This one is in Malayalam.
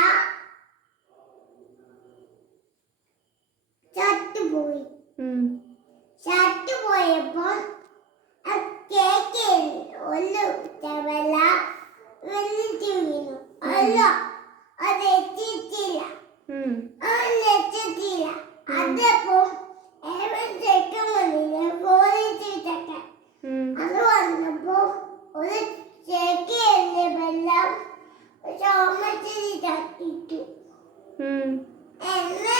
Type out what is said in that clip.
ആ ചത്തുപോയപ്പോൾ ഒരു തവള വെള്ളത്തിൽ വീണു. അല്ല, അത് എത്തിയിട്ടില്ല. അതപ്പോ അത് വന്നപ്പോ ഒരു ചെക്കിയല്ലേ വെള്ളം ചോമച്ചിരി തട്ടിട്ടു. എന്നെ